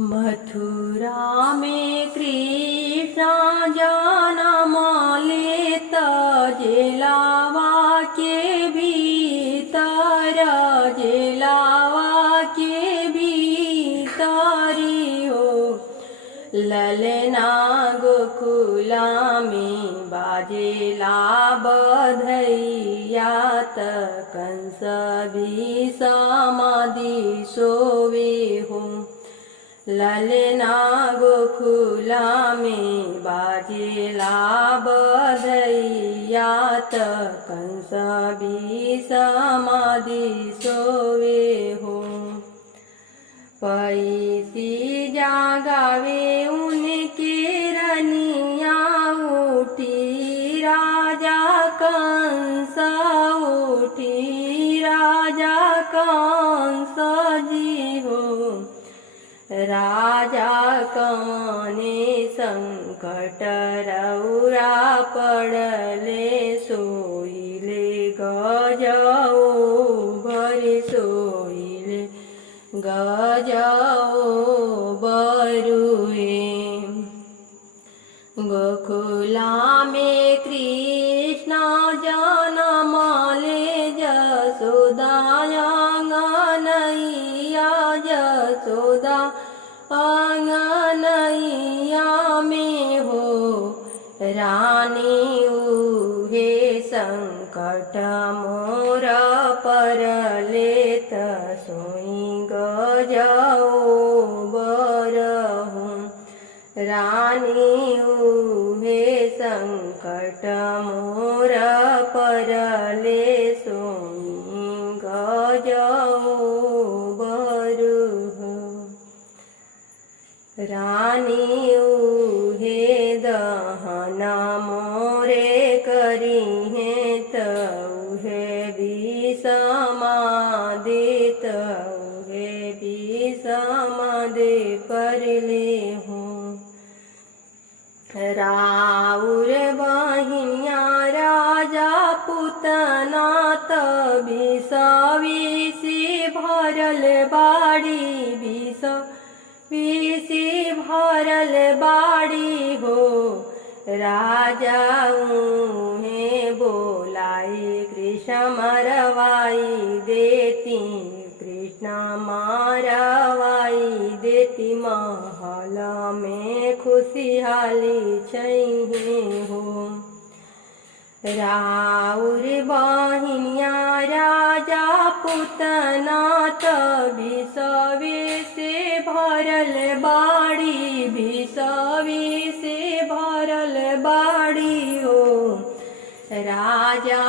मथुरा में कृष्ण जन्म लेता जेलावा के भीतर, जेलावा के भीतरी हो। ललना गोकुला में बाजेला बधैया त कंस भी समाधि सोवे हो। ललना गोकुला में बाजेला बधैया त कंस भी समाधि सोवे हो। पैसी जागावे उनके रनिया उठी राजा कंस, उठी राजा कंस जी हो। राजा कवने संकट रौरा पड़ले सोइले गजओ भरे सोइले गजओ बरुए। गोकुला में कृष्ण जन्म ले जसोदा आंगनैया, जसोदा आंगनैया में हो। रानी उहे संकट मोर परले त सोई गजओ बरहु। रानी उहे संकट मोर परले सोई गजओ बरहु। रानी उहे दहन मोरे करी है त उहे भी समाधि, त उहे भी समाधि परले हो। राउर बहिनिया राजा पुतना त विषविषि भरल बाड़ी, विषविषि भरल बाड़ी हो। राजा उन्हें बोलाई कृष्ण मरवाई देती, कृष्ण मारवाई देती। महल में खुशहाली चाहिए हो। राउर बहिनिया राजा पुतना त विषविषि भरल बाड़ी, विषविषि भरल बाड़ी हो। राजा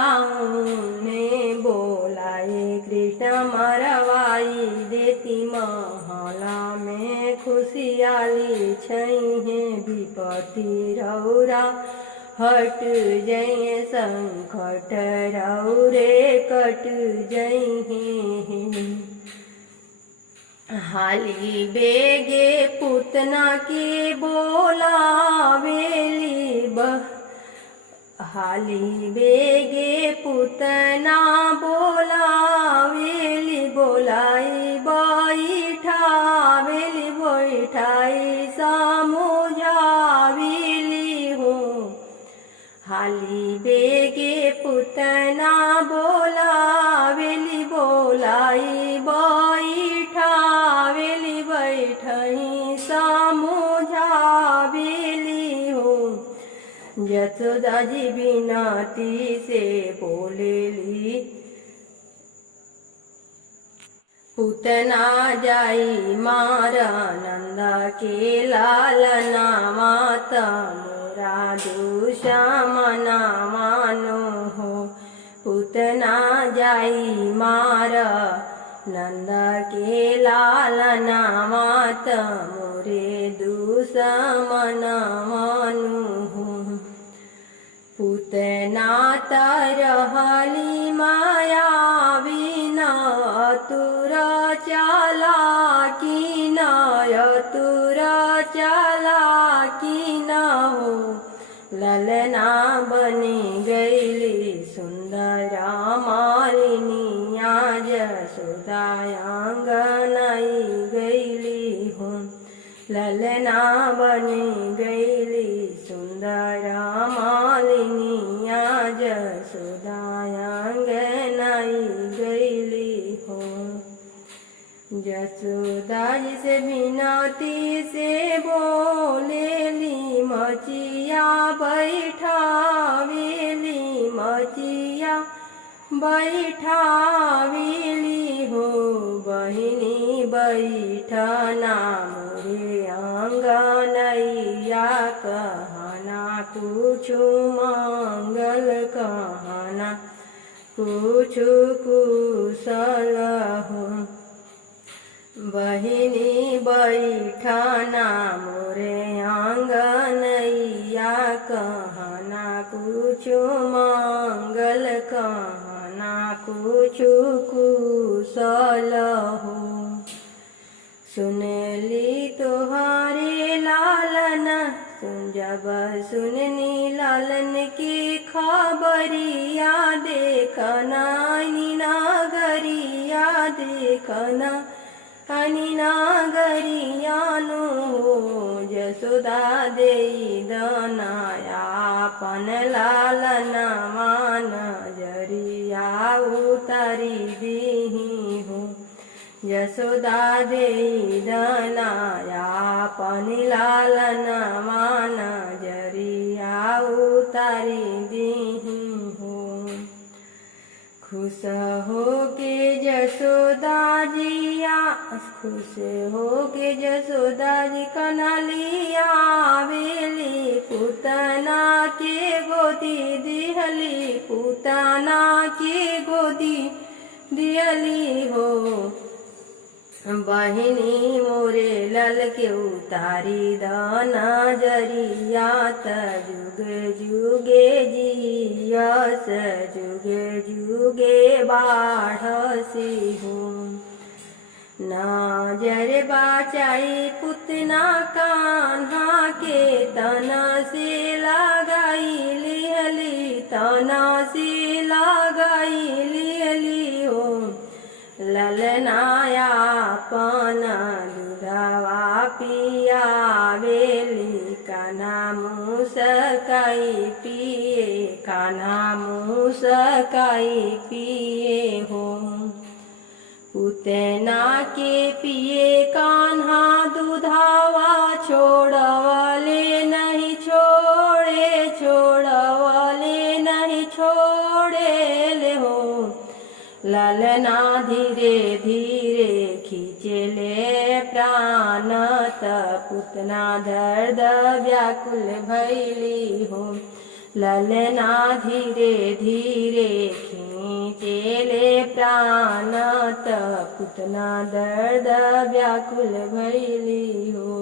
ने बोलाए कृष्ण मरवाई देती। महला में खुशहाली छैहे विपत्ति रौरा हट जय, संकट रौरे कट जय। हाली बेगे पुतना के बोलावेली हाली बेगे पुतना बोलावेली, बोलाई बैठावेली, बैठाई समझावेली हो। हाली बेगे पुतना बोलावेली, बोलाई बैठावेली, बैठाई समझावेली हो। यशोदा जी बिनती से बोलेली पुतना जाई मारा नंदा के लालना माता मोरा दुश्मना मानो हो। पुतना जाई मारा नंदा के लालना माता मोरे दुश्मना मानो हो। पुतना तरहली माया बिना तुर चालाकी न, तुर चालाकी न हो। ललना बनी गईली सुंदरा मालिनी आज यशोदा आंगनाई गईली हो। ललना बनी गईली सुंदरा मालिनिया जसोदायांगनाई गईली हो। जसोदा जी से बिनती से बोलेली मचिया बैठावेली मचिया बैठावेली हो। बहिनी बैठना मोरे आंगनैया कहना कुछु मंगल कहना कुछु कुशल हो। बहिनी बैठना मोरे आंगनैया कहना कुछु मंगल कहना कुछु कुशल हो। सुनली तोहारे लालन जब सुननी लालन की खबरिया देखना नगरिया देखना अनि नागरियानु हो। जसोदा देई दनायापन लालना मान जरिया उतारी दीही हो। जसोदा देई दनायापन लालना मान जरिया उतारी दीही हो। खुश हो के जसोदा जिया खुश हो के जसोदा जी कन्हैया आवेली पूतना के गोदी दिहली पूतना के गोदी दिहली हो। बहिनी मोरे लल के उतारी दाना जरिया त जुगे जुगे जियस जुगे जुगे बाढ़सी हो। नाजर बाचाई पुतना कान्हा के तना से लगाई लिहली तना से लगाई लिहली हो। ललनाया पाना दूधवा पियावेली कान्हा मुसकाई पिए कान्हा मुसकाई पिए हो। पुतना के पिए कान्हा दूधावा छोड़वले नहीं छोड़े छोड़वले नहीं छोड़े ले हो। ललना धीरे धीरे खींचले प्राण त पुतना दर्द व्याकुल भैली हो। ललना धीरे धीरे खींचले प्राण त पुतना दर्द व्याकुल भैली हो।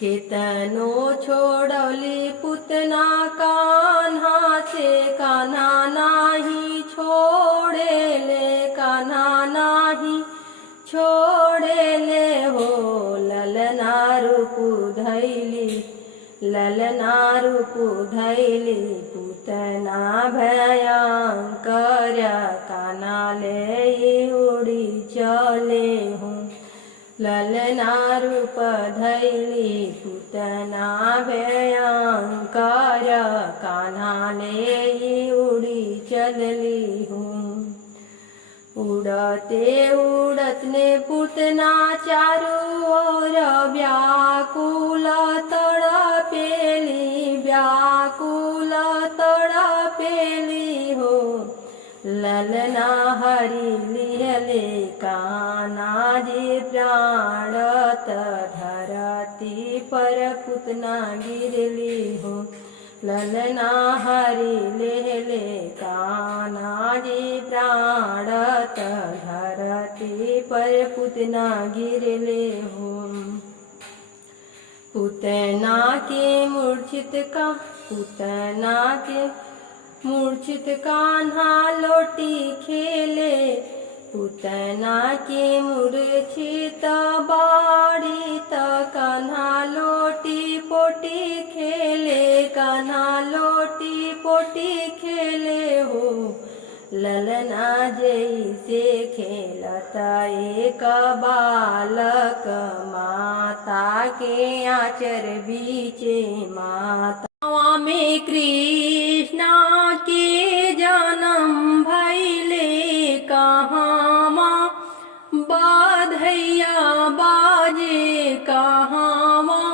केतनो छोड़ली पुतना कान्हा से कान्हा नाही छोड़े ले कान्हा नाही छोड़े ले हो। ललना रूप धैली ललना रूप धैली पुतना भयंकर कान्हा ले उड़ी चले हो। ललना रूप धैली पुतना भयंकर कान्हा ले उड़ी चलली हो। उड़ते उड़तने पुतना चारू ओर व्याकुल तड़पेली व्याकुल तड़पेली हो। ललना हरि लिहले कान्हा जी प्राण त धरती पर पुतना गिरली हो। ललना हरि लिहले कान्हा जी प्राण त धरती पर पुतना गिरले हो। पुतना के मूर्छित का पुतना के मूर्छित कान्हा लोटी खेले पुतना के मूर्छित बाड़ी त कान्हा लोटी पोटी खेले कान्हा लोटी पोटी खेले हो। ललना जैसे खेलता एक बालक माँ माता के आचर बीचे माता में कृष्णा के जन्म भैले कहाँ माँ बाधैया बाजे कहाँ माँ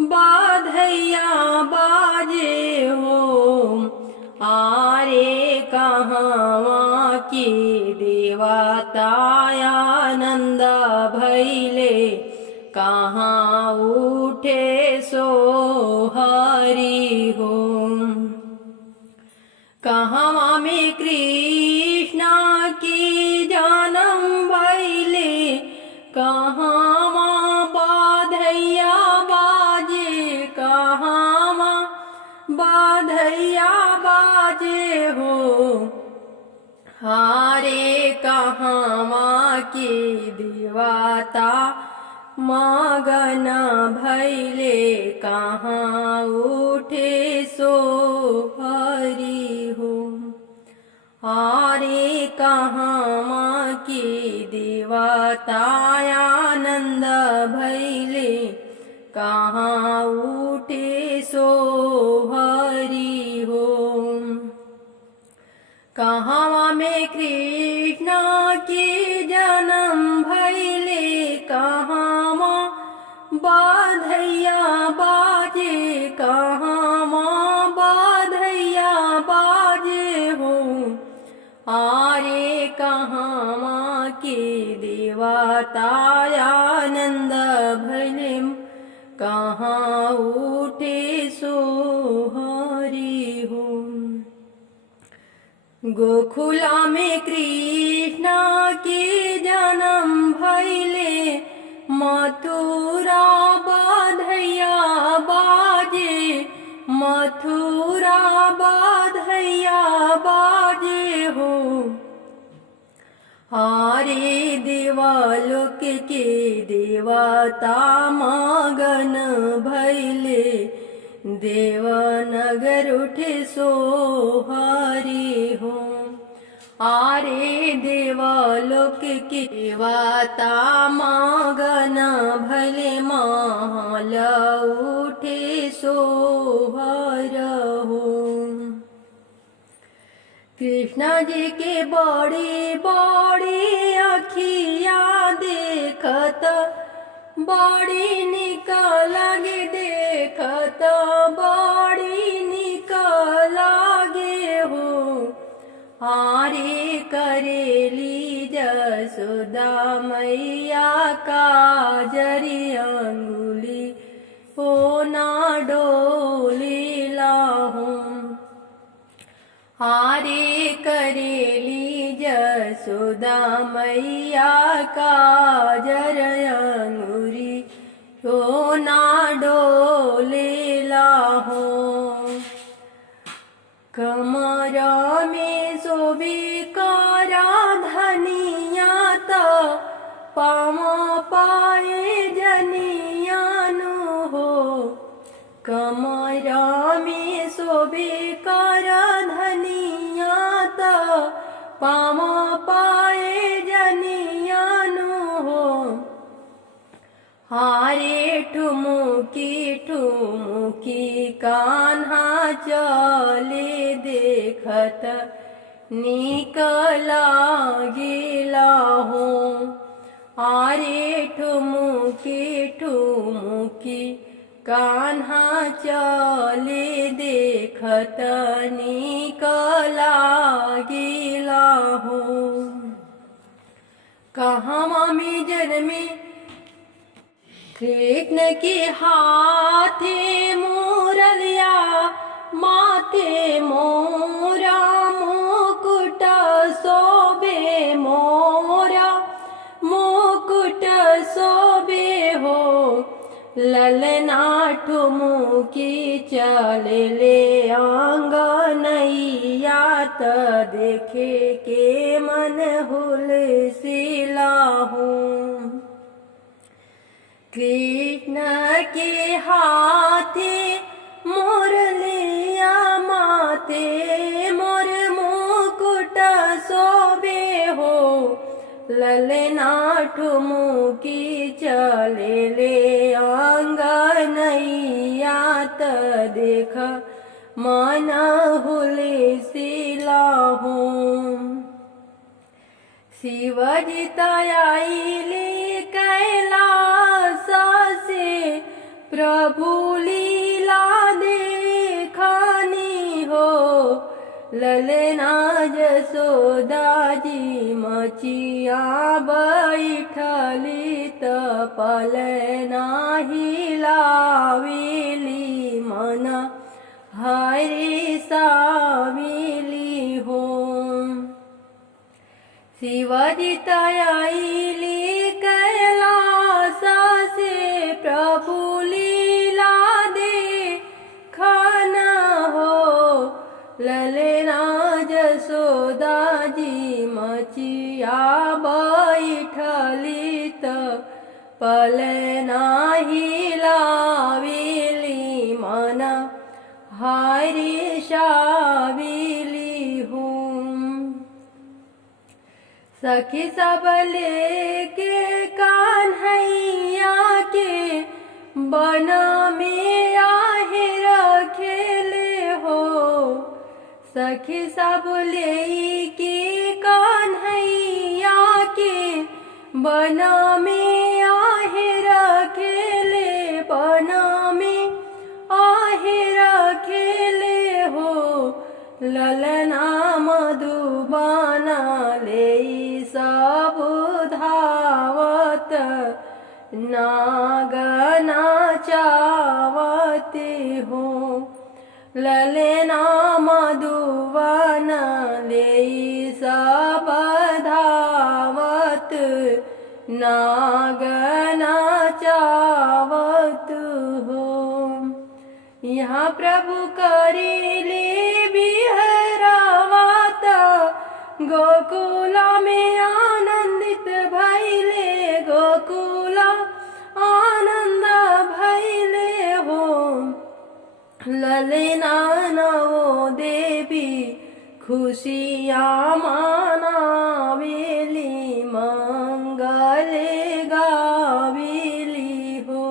बाधैया बाजे हो आरे कहाँ की देवतायानंद भैले कहाँ उठे सो हरि हो कहाँ में कृष्णा की जन्म भैले कहाँ माँ बाधैया बाजे कहाँ माँ बाधैया बाजे हो हारे कहाँ माँ की देवता मगन भैले कहाँ उठे सो हरि हो हारे कहाँ माँ की देवतायानंद भैले कहाँ उठे सो हरि हो कहाँ में कृष्णा के जन्म भैले कहाँ माँ बाधैया बाजे कहाँ माँ बाधैया बाजे हो आरे कहाँ माँ के देवतायानंद भैले कहाँ उठे सो हरि हो गोकुला में कृष्णा के जन्म भैले मथुरा बाधैया बाजे मथुरा बाधैया बाजे हो हारे देवालोक के देवता मगन भैले देवनगर उठे सो हरि हो आरे देवलोक के देवता मगन भैले महल उठे सो हर हो कृष्ण जी के बड़ी बड़ी अखियाँ देखत बड़ी निक लगे देखत बड़ी निक लागे हो हारे करेली जसोदा मैया काजरी अंगुली हो ना डोली लाहूं हारे करेली जसोदा मैया काजर अंगुरी हो ना डोले लाहो कमर में शोभे करा धनिया तो पाम पाए जनियानु हो कमर में शोभे करा धनिया तो पाम पाए जनियानु हो हारे ठुमुकी ठुमुकी कान्हा चले देखत नीक लागिला हो हारे ठुमुकी ठुमुकी कान्हा चले देखत नीक लागिला हो कहाँ में जन्मे कृष्ण के हाथे मोरलिया माथे मोरा मुकुट शोभे मोरा मुकुट शोभे हो ललना ठुमुकी चले ले आंगनैया त देखे के मन हुलसिला हूँ कृष्ण के हाथे मोरलिया माथे मोर मुकुट शोभे हो ललना ठुमुकी चले ले देख मन हुलसिला हो। शिवजी आईले कैलास से प्रभु लीला देखनी हो। ललना जसोदा जी मचिया बैठली त पलना हिलावेली मन हरि सावेली हो। शिवजी आईली कैलास से प्रभु लीला देखना हो। ललना जसोदा जी मचिया बैठली त पलना हिलावेली मन हरि सावेली हो। सखी सब लेके कान्हैया के बन में आहे रखेले हो। सखी सब लेके कान्हैया के बन में आहे रखेले, बन में आहे रखेले हो। ललना मधुबना ले सब धावत नागना चावते हो। ललना मधुबना ले सब धावत नागना चावत हो। यहाँ प्रभु करेले बिहरावत गोकुला में आनंदित भैले, गोकुला आनंद भैले हो। ललना नवो देवी खुशिया मनावेली मंगल गावेली हो।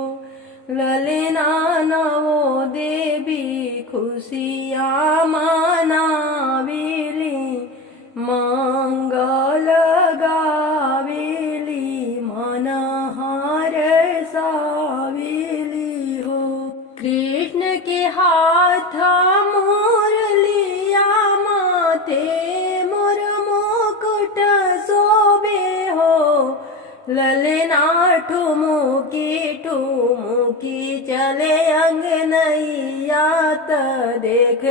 ललना नवो देवी खुशिया मनावेली मंगल गावेली मन हर्षावेली हो। कृष्ण के हाथ मुरलिया माथे मोर मुकुट शोभे हो। ललना ठुमुकी ठुमुकी चले अंगनैया त देख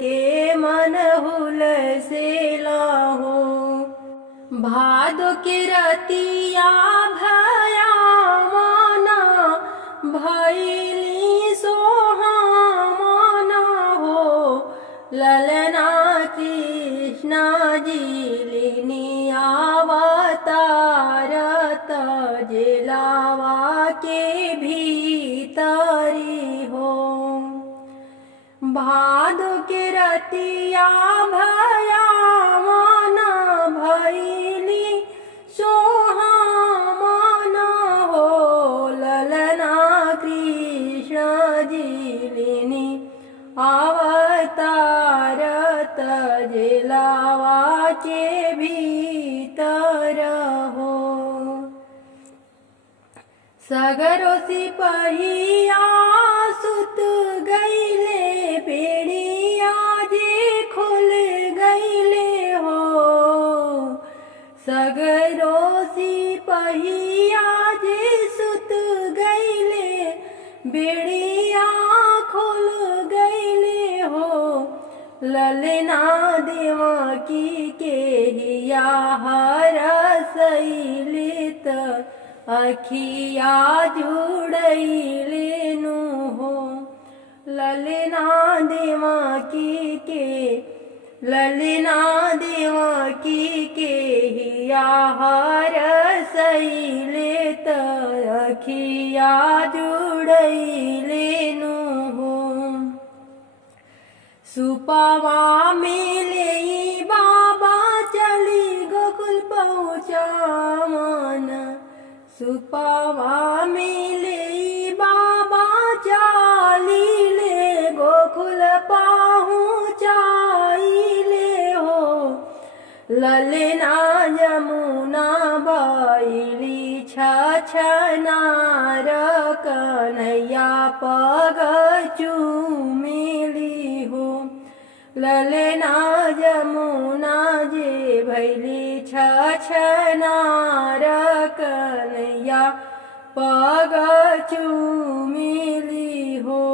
के मन हुलसिला हो। भादो के रतिया भयावना भैली सोहावना हो। ललना कृष्ण जी लीनी अवतारत जिलावा के भीतरी हो। भादो के रतिया भयावना भैली सोहावना हो। ललना कृष्ण जी लीनी अवतारत जिलावा के भीतर हो। सगरो सिपहिया सुत गईले बेड़िया जे खुल गईले हो। सगरो सिपहिया जे सुत गईले बेड़िया खुल गईले हो। ललना देवकी के हिया हरसैलित अखिया जुड़ैले नु हो। ललना देवकी के हिया हरसैलित अखिया जुड़ैले नु हो। सुपवा में ले बाबा चली गोकुल पहुँचावन। सुपवा में ले बाबा चाली ले गो ललना यमुना भैली छछनार कन्हैया पग चूमेली हो ललना यमुना जे भैली छछनार कन्हैया पग चूमेली हो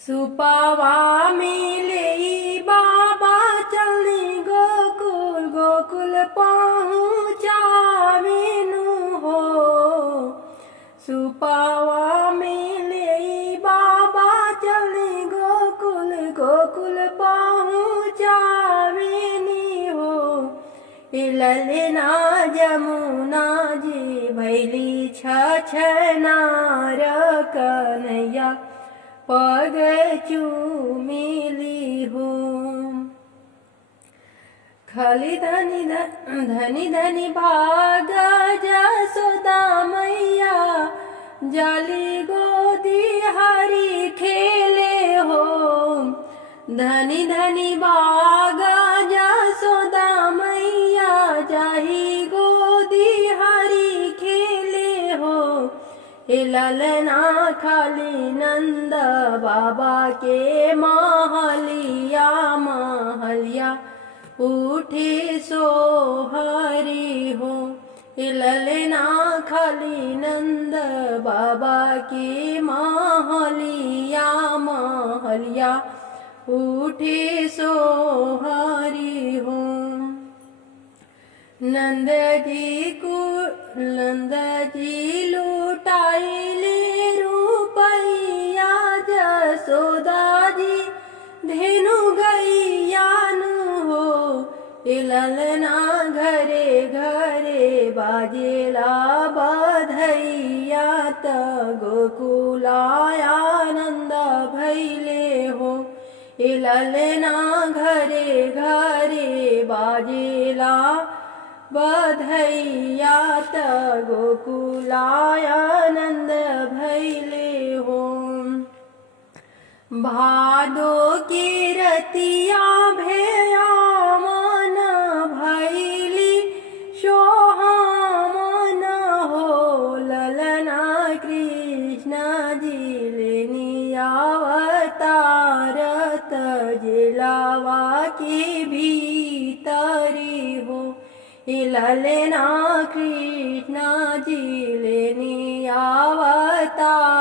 सुपावा मिले बाबा चली गोकुल गोकुल पहुँचावेनु हो सुपावा मिले बाबा चली गोकुल गोकुल पहुँचावेनी हो ललना यमुना जी भैली छछनार कन्हैया पग चूमेली हो खाली धनी धनी धनी भाग जसोदा मैया जाली गोदी हरी खेले हो धनी धनी भाग जसोदा मैया जाही गोदी हरी खेले हो ललना खाली नंद बाबा के महलिया महलिया उठे सोहरी हो ललना खाली नंद बाबा के महलिया महलिया उठे सोहरी हो नंद जी लुटाइले रुपैया जसोदा जी धेनु गैयानु हो ललना घरे घरे बाजेला बधैया त गोकुलायानंद भैले हो ललना घरे घरे बाजेला बधैया त गोकुलायानंद भैले हो भादो की रतिया भेया मन भैली सोहामन हो ललना कृष्ण जी लेनी अवतारत जिलावा की भीतरी हो ललना कृष्ण जी लेनी अवतार